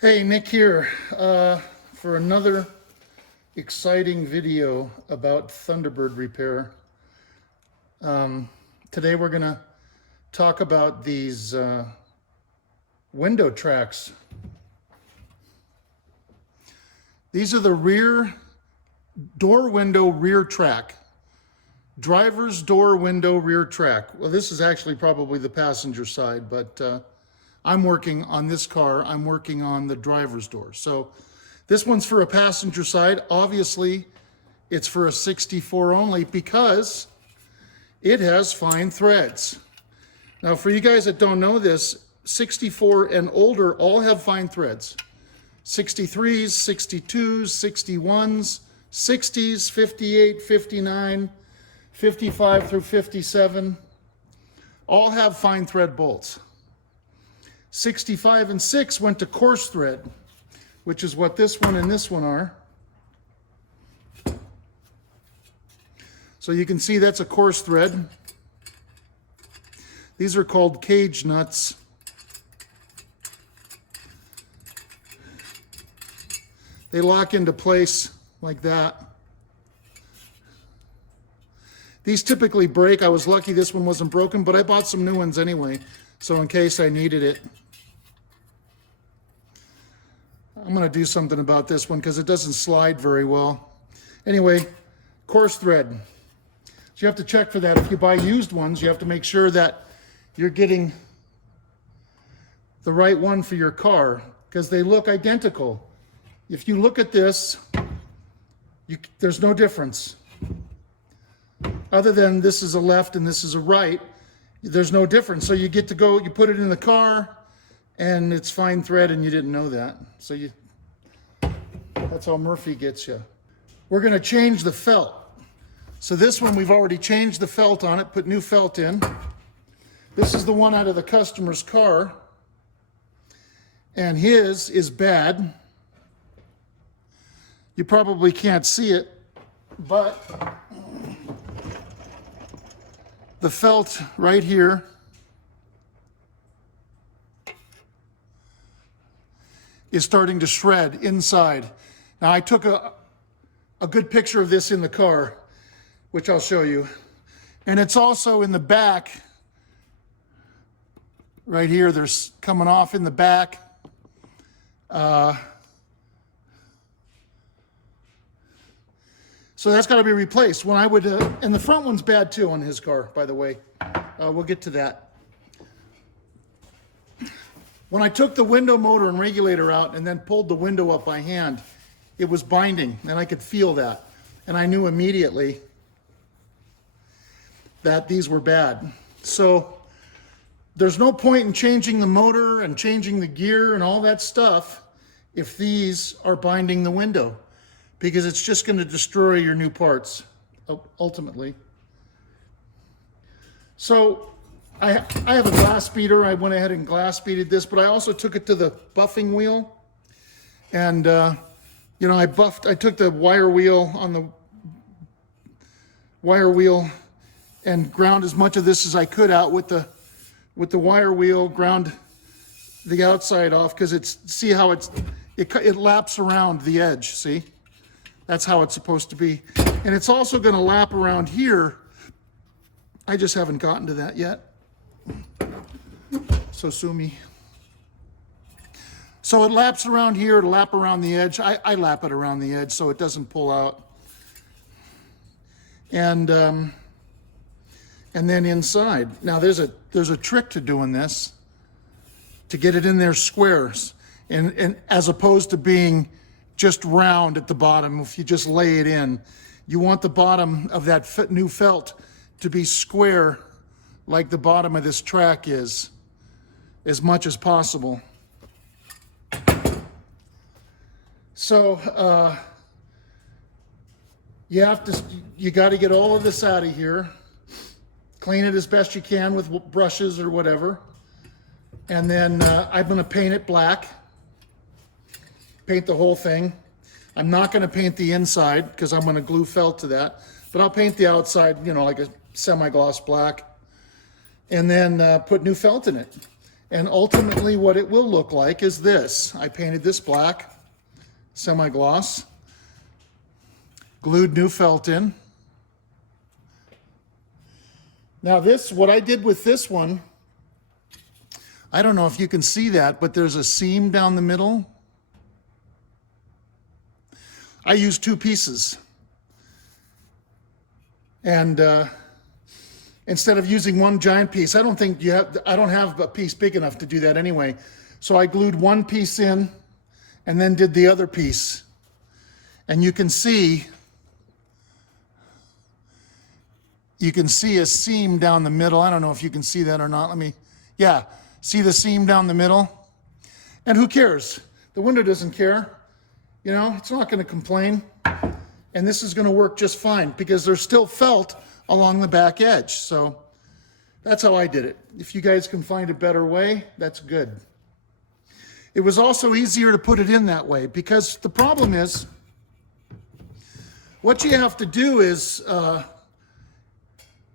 Hey, Nick here for another exciting video about Thunderbird repair. Today we're going to talk about these window tracks. These are the rear door window rear track. Driver's door window rear track. Well, this is actually probably the passenger side, but I'm working on this car. I'm working on the driver's door. So this one's for a passenger side. Obviously, it's for a 64 only because it has fine threads. Now, for you guys that don't know this, 64 and older all have fine threads. 63s, 62s, 61s, 60s, 58, 59, 55 through 57, all have fine thread bolts. 65 and 6 went to coarse thread, which is what this one and this one are. So you can see that's a coarse thread. These are called cage nuts. They lock into place like that. These typically break. I was lucky this one wasn't broken, but I bought some new ones anyway, so in case I needed it. I'm going to do something about this one because it doesn't slide very well. Anyway, coarse thread. So you have to check for that. If you buy used ones, you have to make sure that you're getting the right one for your car because they look identical. If you look at this, there's no difference. Other than this is a left and this is a right, there's no difference. So you get to go, you put it in the car, and it's fine thread, and you didn't know that. So that's how Murphy gets you. We're going to change the felt. So this one, we've already changed the felt on it, put new felt in. This is the one out of the customer's car, and his is bad. You probably can't see it, but the felt right here is starting to shred inside. Now I took a good picture of this in the car, which I'll show you. And it's also in the back, right here, there's coming off in the back. So that's got to be replaced. When I would, and the front one's bad too on his car, by the way. We'll get to that. When I took the window motor and regulator out and then pulled the window up by hand, it was binding, and I could feel that. And I knew immediately that these were bad. So there's no point in changing the motor and changing the gear and all that stuff if these are binding the window, because it's just going to destroy your new parts, ultimately. So I have a glass beater. I went ahead and glass beaded this, but I also took it to the buffing wheel. And, I took the wire wheel on the wire wheel and ground as much of this as I could out with the wire wheel, ground the outside off, because see how it laps around the edge, see? That's how it's supposed to be. And it's also going to lap around here. I just haven't gotten to that yet. So sue me. So it laps around here, it'll lap around the edge. I lap it around the edge so it doesn't pull out. And then inside. Now there's a trick to doing this, to get it in there squares, and as opposed to being just round at the bottom. If you just lay it in, you want the bottom of that new felt to be square like the bottom of this track is, as much as possible. So you got to get all of this out of here, clean it as best you can with brushes or whatever, and then I'm going to paint it black. Paint the whole thing. I'm not going to paint the inside because I'm going to glue felt to that, but I'll paint the outside, like a semi-gloss black, and then put new felt in it. And ultimately what it will look like is this. I painted this black, semi-gloss, glued new felt in. Now this, what I did with this one, I don't know if you can see that, but there's a seam down the middle. I used 2 pieces. And instead of using one giant piece, I don't have a piece big enough to do that anyway. So I glued one piece in and then did the other piece. And you can see a seam down the middle. I don't know if you can see that or not. Yeah, see the seam down the middle? And who cares? The window doesn't care. You know, it's not going to complain. And this is going to work just fine because there's still felt along the back edge. So that's how I did it. If you guys can find a better way, that's good. It was also easier to put it in that way because the problem is, what you have to do is,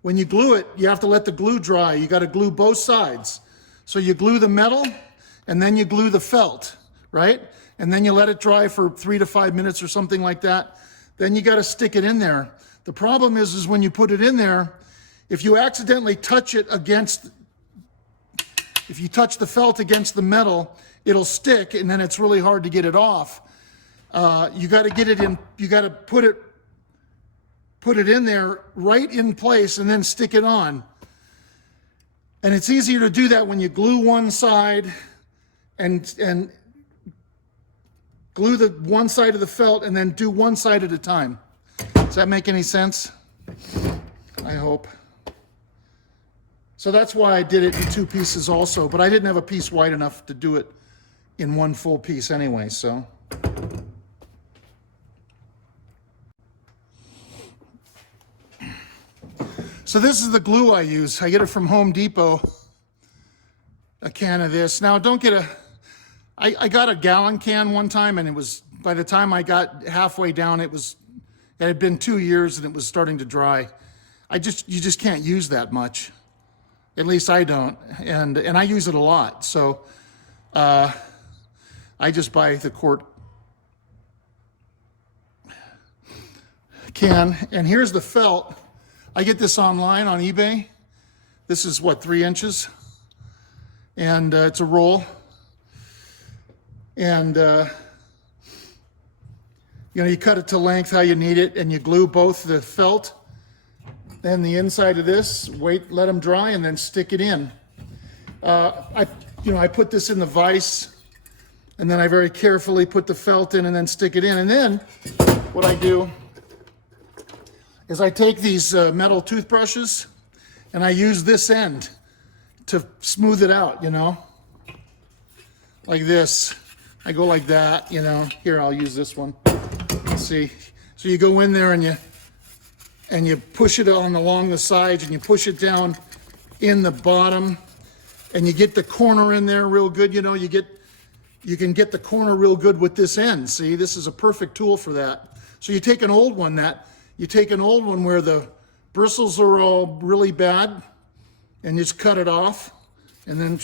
when you glue it, you have to let the glue dry. You got to glue both sides. So you glue the metal and then you glue the felt, right? And then you let it dry for 3 to 5 minutes or something like that. Then you got to stick it in there. The problem is when you put it in there, if you accidentally touch it against, if you touch the felt against the metal, it'll stick and then it's really hard to get it off. You got to get it in, you got to put it in there right in place and then stick it on. And it's easier to do that when you glue one side and glue the one side of the felt and then do one side at a time. Does that make any sense? I hope. So that's why I did it in 2 pieces also, but I didn't have a piece wide enough to do it in one full piece anyway, so. So this is the glue I use. I get it from Home Depot, a can of this. Now don't get I got a gallon can one time and it was, by the time I got halfway down, it had been 2 years and it was starting to dry. You just can't use that much. At least I don't, and I use it a lot. So I just buy the quart can. And here's the felt. I get this online on eBay. This is what, 3 inches? And it's a roll. And you cut it to length how you need it, and you glue both the felt and the inside of this, let them dry, and then stick it in. I put this in the vise, and then I very carefully put the felt in and then stick it in. And then what I do is I take these metal toothbrushes and I use this end to smooth it out, like this. I go like that, Here, I'll use this one. Let's see. So you go in there and you push it along the sides and you push it down in the bottom and you get the corner in there real good. You can get the corner real good with this end. See, this is a perfect tool for that. So you take an old one where the bristles are all really bad and you just cut it off. And then,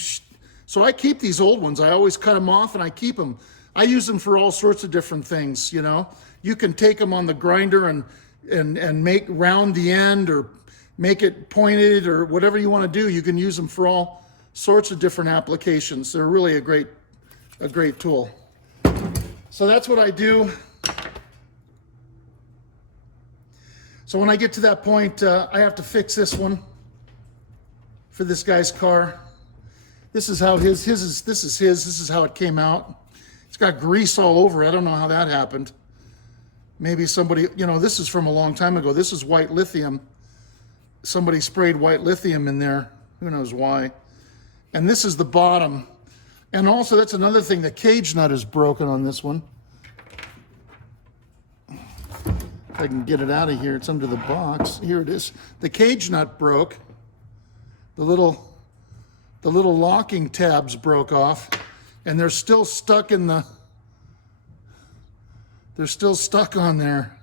so I keep these old ones. I always cut them off and I keep them. I use them for all sorts of different things, You can take them on the grinder and make round the end or make it pointed or whatever you want to do. You can use them for all sorts of different applications. They're really a great tool. So that's what I do. So when I get to that point, I have to fix this one for this guy's car. This is how this is how it came out. It's got grease all over. I don't know how that happened. Maybe somebody, this is from a long time ago. This is white lithium. Somebody sprayed white lithium in there. Who knows why? And this is the bottom. And also, that's another thing. The cage nut is broken on this one. If I can get it out of here, it's under the box. Here it is. The cage nut broke. The little locking tabs broke off, and they're still stuck in the. They're still stuck on there.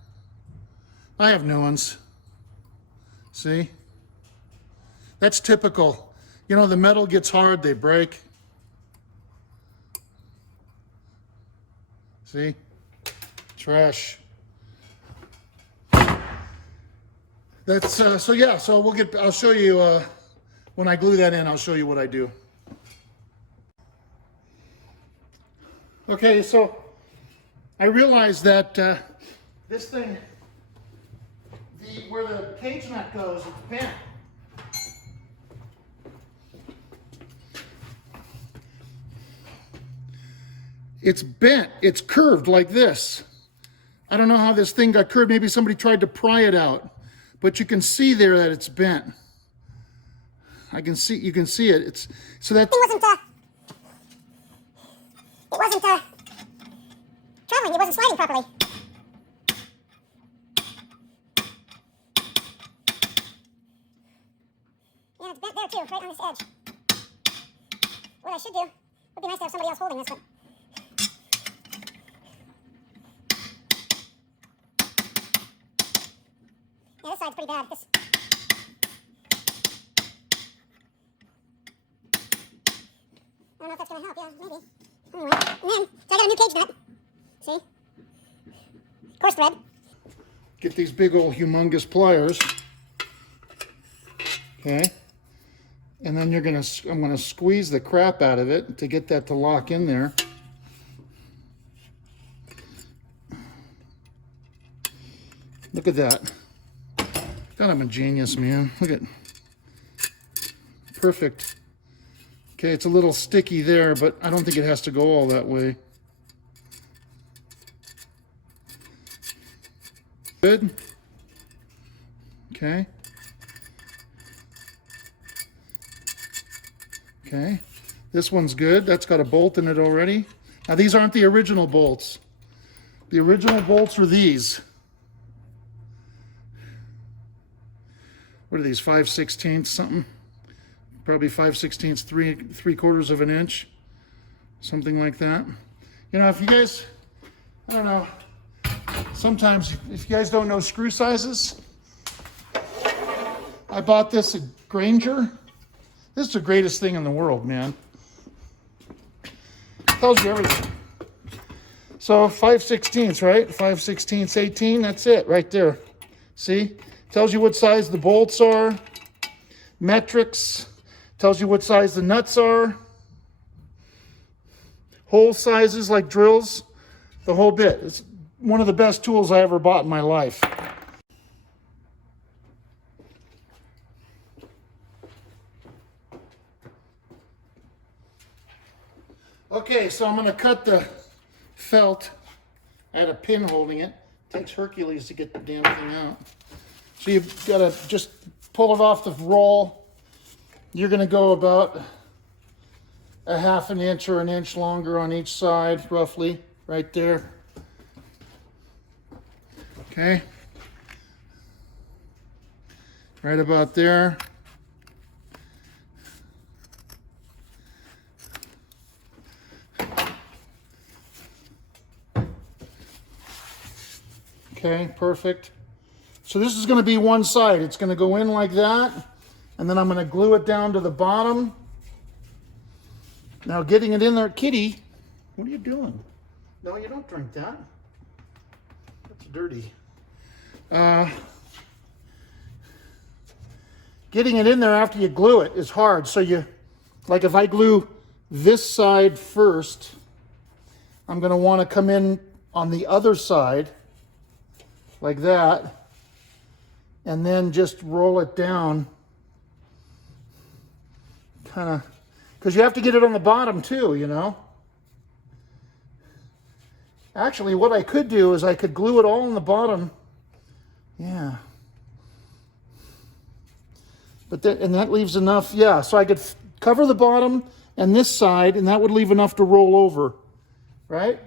I have new ones. See? That's typical. The metal gets hard, they break. See? Trash. That's, so yeah, so I'll show you, when I glue that in, I'll show you what I do. Okay, so I realized that this thing, where the cage nut goes, it's bent. It's bent, it's curved like this. I don't know how this thing got curved. Maybe somebody tried to pry it out, but you can see there that it's bent. You can see it. It's, so that thing wasn't traveling, it wasn't sliding properly. Yeah, it's bent there too, right on this edge. What I should do, would be nice to have somebody else holding this, but yeah, this side's pretty bad. This. I don't know if that's going to help. Yeah, maybe. Anyway, and then, so I got a new cage nut. See? Coarse thread. get these big old humongous pliers. Okay. And then I'm gonna squeeze the crap out of it to get that to lock in there. Look at that. God, I'm a genius, man. Look at, perfect. Okay, it's a little sticky there, but I don't think it has to go all that way. Good. Okay. Okay, this one's good. That's got a bolt in it already. Now these aren't the original bolts. The original bolts are these. What are these, 5/16 something? Probably 5/16, 3/4 of an inch. Something like that. You know, if you guys, I don't know, sometimes if you guys don't know screw sizes, I bought this at Granger. This is the greatest thing in the world, man. Tells you everything. So 5/16, right? 5/16, 18, that's it right there. See? Tells you what size the bolts are. Metrics. Tells you what size the nuts are. Hole sizes like drills. The whole bit. It's one of the best tools I ever bought in my life. Okay, so I'm going to cut the felt. I had a pin holding it. Takes Hercules to get the damn thing out. So you've got to just pull it off the roll. You're going to go about a 1/2 inch or an inch longer on each side, roughly, right there. Okay. Right about there. Okay, perfect. So this is going to be one side. It's going to go in like that, and then I'm going to glue it down to the bottom. Now getting it in there, Kitty, what are you doing? No, you don't drink that. That's dirty. Getting it in there after you glue it is hard. So like if I glue this side first, I'm going to want to come in on the other side like that, and then just roll it down, kind of, because you have to get it on the bottom too, you know. Actually, what I could do is I could glue it all on the bottom. Yeah. But and that leaves enough, yeah, so I could cover the bottom and this side, and that would leave enough to roll over, right?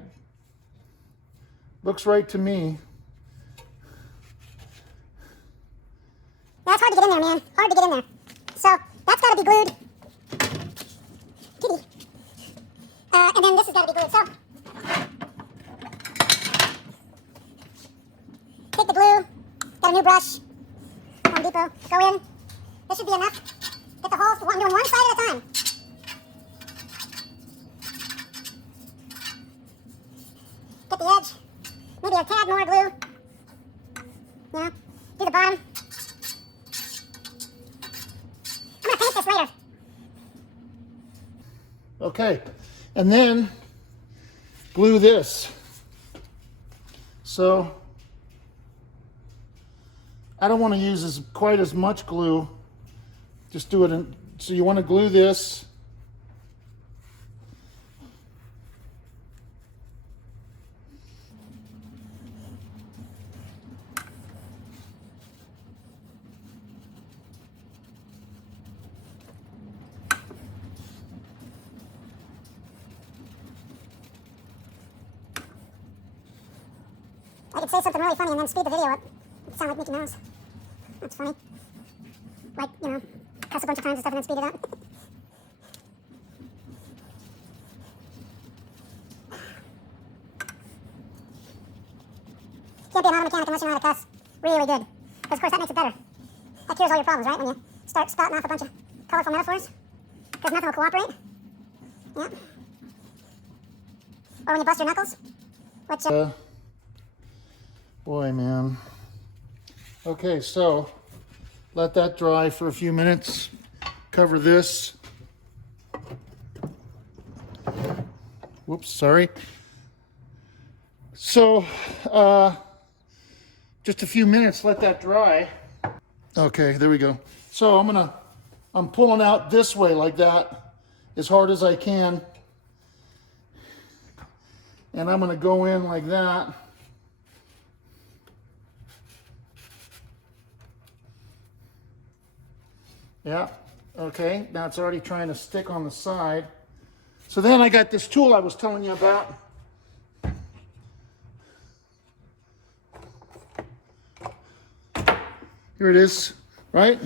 Looks right to me. That's hard to get in there, man. Hard to get in there. So that's got to be glued. Kitty. And then this has got to be glued. So take the glue. Got a new brush. Home Depot. Go in. This should be enough. Get the holes. Doing one side at a time. Get the edge. Maybe a tad more glue. You know, do the bottom. I'm gonna paint this later. Okay, and then glue this. So I don't want to use quite as much glue. Just do it in, so you want to glue this. I could say something really funny and then speed the video up. It sound like Mickey Mouse. That's funny. Like, you know, cuss a bunch of times and stuff and then speed it up. Can't be an auto mechanic unless you know how to cuss really good. Because, of course, that makes it better. That cures all your problems, right? When you start spouting off a bunch of colorful metaphors. Because nothing will cooperate. Yeah. Or when you bust your knuckles. Which, Boy, man. Okay, so let that dry for a few minutes. Cover this. Whoops, sorry. So, just a few minutes, let that dry. Okay, there we go. So I'm pulling out this way like that, as hard as I can. And I'm gonna go in like that. Yeah, okay, now it's already trying to stick on the side. So then I got this tool I was telling you about. Here it is, right?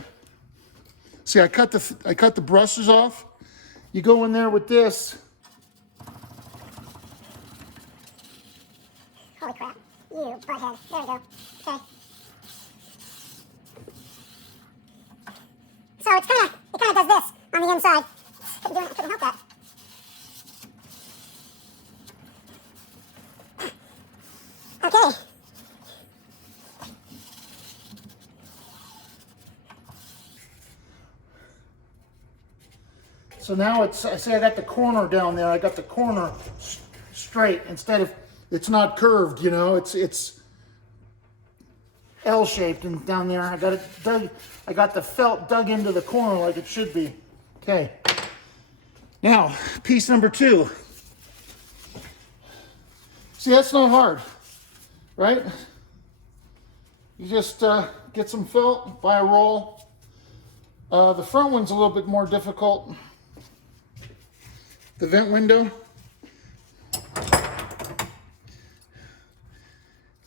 See, I cut the brushes off. You go in there with this. holy crap. You butthead. There we go. Okay. So it kind of does this on the inside. I couldn't help that. Okay. So now I say I got the corner down there. I got the corner straight instead of, it's not curved, you know, it's L-shaped, and down there I got it dug, I got the felt dug into the corner like it should be. Okay. Now, piece number 2. See, that's not hard, right? You just get some felt, buy a roll. The front one's a little bit more difficult. The vent window.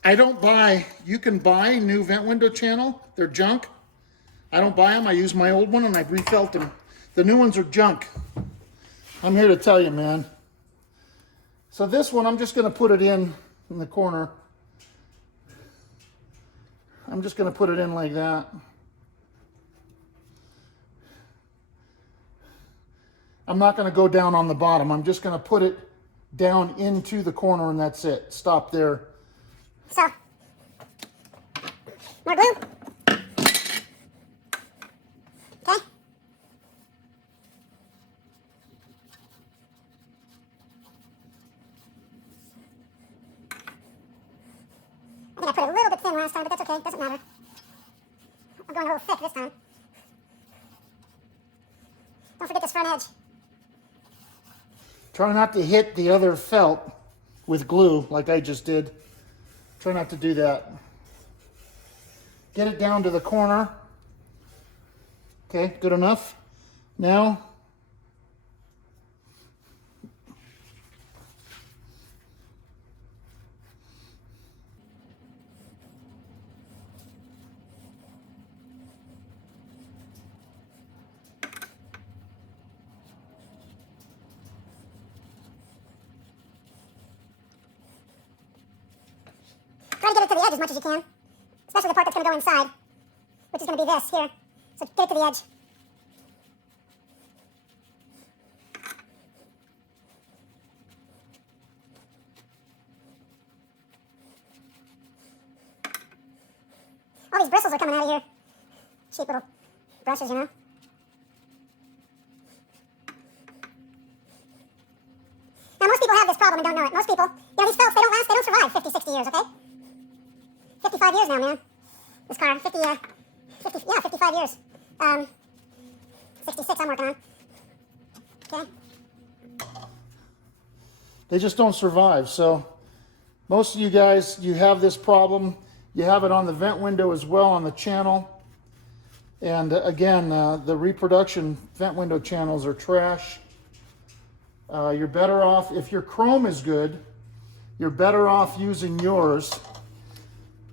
I don't buy, you can buy new vent window channel. They're junk. I don't buy them. I use my old one and I've refelt them. The new ones are junk. I'm here to tell you, man. So this one, I'm just going to put it in the corner. I'm just going to put it in like that. I'm not going to go down on the bottom. I'm just going to put it down into the corner and that's it. Stop there. So, more glue. Okay. I think I put it a little bit thin last time, but that's okay. Doesn't matter. I'm going a little thick this time. Don't forget this front edge. Try not to hit the other felt with glue like I just did. Try not to do that. Get it down to the corner. Okay, good enough. Now, Try to get it to the edge as much as you can, especially the part that's going to go inside, which is going to be this here. So get it to the edge. All these bristles are coming out of here. Cheap little brushes, you know. Now, most people have this problem and don't know it. Most people, you know, these felts, they don't survive 50, 60 years, okay? 55 years now, man. This car, 55 years. 66 I'm working on. Okay. They just don't survive. So most of you guys, you have this problem. You have it on the vent window as well on the channel. And again, the reproduction vent window channels are trash. You're better off, if your chrome is good, you're better off using yours.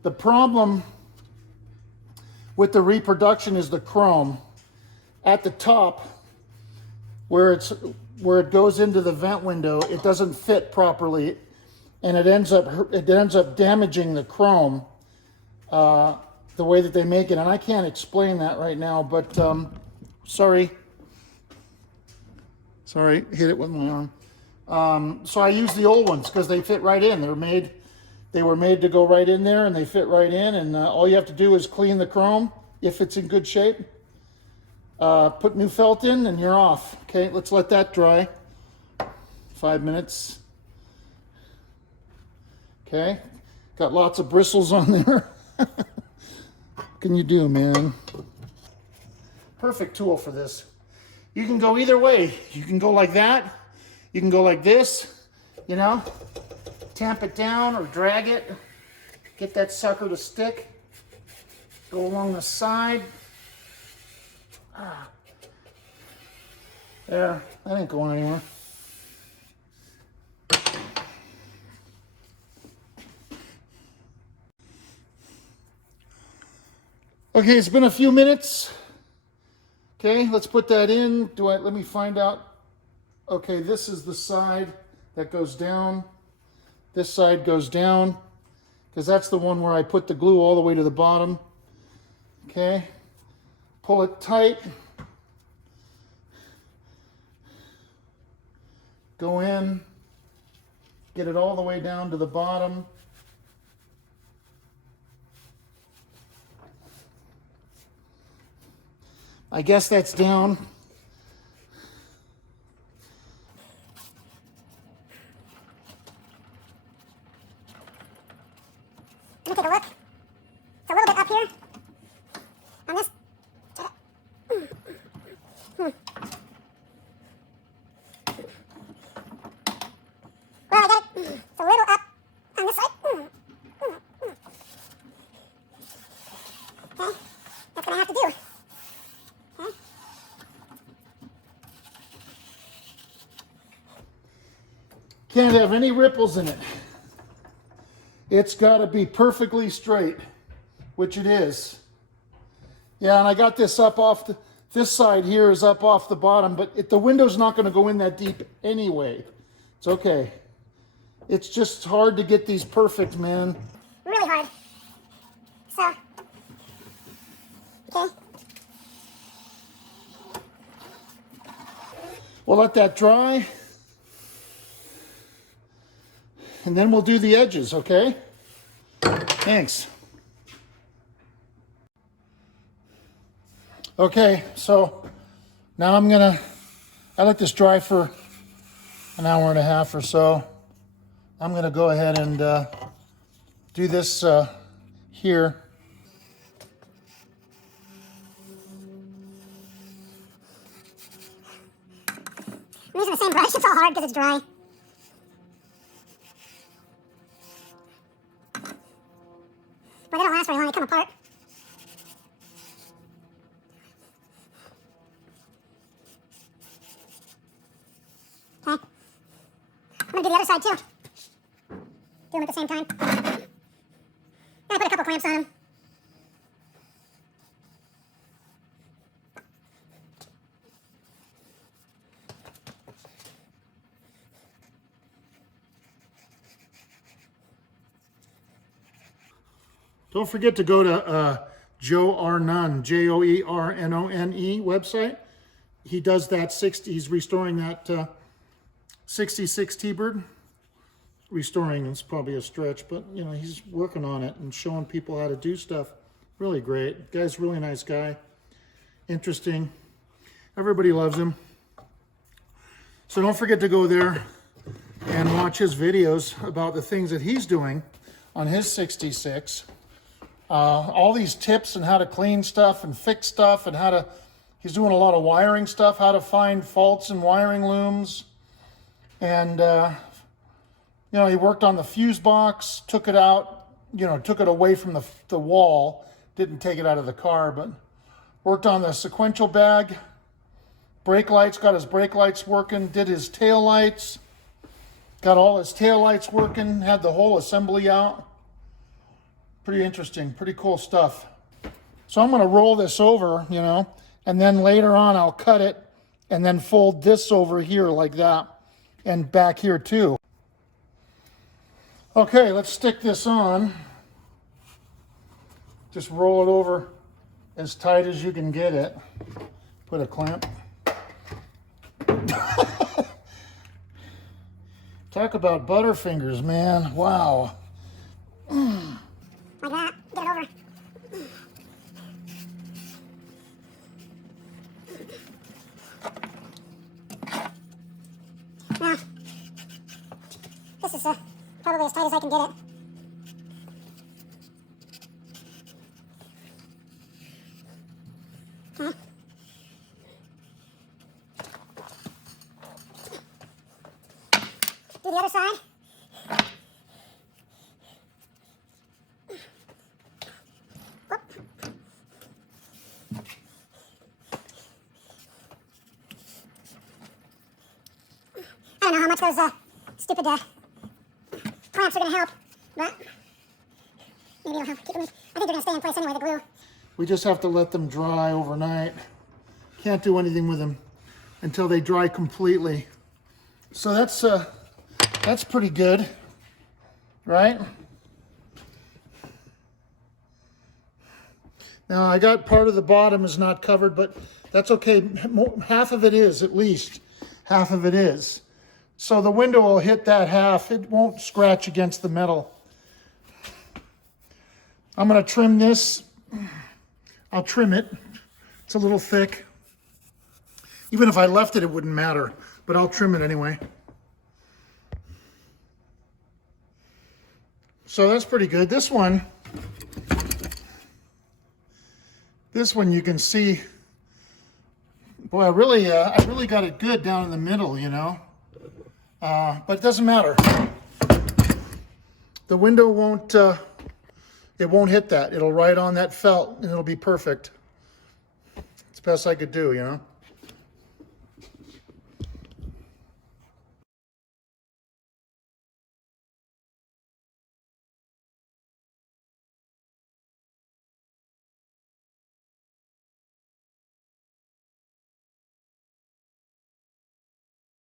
The problem with the reproduction is the chrome. At the top, where it goes into the vent window, it doesn't fit properly, and it ends up damaging the chrome the way that they make it. And I can't explain that right now, but sorry, hit it with my arm. So I use the old ones because they fit right in. They were made to go right in there, and they fit right in. And all you have to do is clean the chrome if it's in good shape. Put new felt in, and you're off. Okay, let's let that dry. 5 minutes. Okay, got lots of bristles on there. What can you do, man? Perfect tool for this. You can go either way. You can go like that. You can go like this, you know, tamp it down or drag it. Get that sucker to stick. Go along the side. There, that ain't going anywhere. Okay, it's been a few minutes. Okay, let's put that in. Let me find out. Okay, this is the side that goes down. This side goes down, because that's the one where I put the glue all the way to the bottom. Okay, pull it tight. Go in, get it all the way down to the bottom. I guess that's down. Let me take a look. It's a little bit up here on this. Well, I got it. It's a little up on this side. Okay, that's gonna have to do. Okay. Can't have any ripples in it. It's got to be perfectly straight, which it is. Yeah, and I got this up off this side here is up off the bottom, but the window's not going to go in that deep anyway. It's okay. It's just hard to get these perfect, man. Really hard. So, okay. We'll let that dry. And then we'll do the edges, okay? Thanks. Okay, so now I let this dry for an hour and a half or so. I'm gonna go ahead and do this here. I'm using the same brush. It's all hard because it's dry. But they don't last very long. They come apart. Okay. I'm going to do the other side too. Do them at the same time. I put a couple clamps on them. Don't forget to go to Joe Arnone, Joernone website. He does that 60, he's restoring that 66 T-Bird. Restoring is probably a stretch, but you know, he's working on it and showing people how to do stuff Really great. Guy's a really nice guy. Interesting. Everybody loves him. So don't forget to go there and watch his videos about the things that he's doing on his 66. All these tips and how to clean stuff and fix stuff and he's doing a lot of wiring stuff, how to find faults in wiring looms. And, you know, he worked on the fuse box, took it out, you know, took it away from the wall, didn't take it out of the car, but worked on the sequential bag, brake lights, got his brake lights working, did his tail lights, got all his tail lights working, had the whole assembly out. Pretty interesting, pretty cool stuff. So I'm gonna roll this over, you know, and then later on I'll cut it and then fold this over here like that and back here too. Okay, let's stick this on. Just roll it over as tight as you can get it. Put a clamp. Talk about butterfingers, man. Wow. Like that. Get it over. Now, this is probably as tight as I can get it. Okay. Do the other side. Whoop. I don't know how much those stupid clamps are going to help, but maybe it'll help keep them. I think they're going to stay in place anyway, the glue. We just have to let them dry overnight. Can't do anything with them until they dry completely. So that's pretty good, right? Now I got part of the bottom is not covered, but that's okay. Half of it is, at least. Half of it is. So the window will hit that half. It won't scratch against the metal. I'm gonna trim this. I'll trim it. It's a little thick. Even if I left it, it wouldn't matter, but I'll trim it anyway. So that's pretty good. This one you can see, boy, I really got it good down in the middle, you know. But it doesn't matter. The window won't, it won't hit that. It'll ride on that felt and it'll be perfect. It's the best I could do, you know.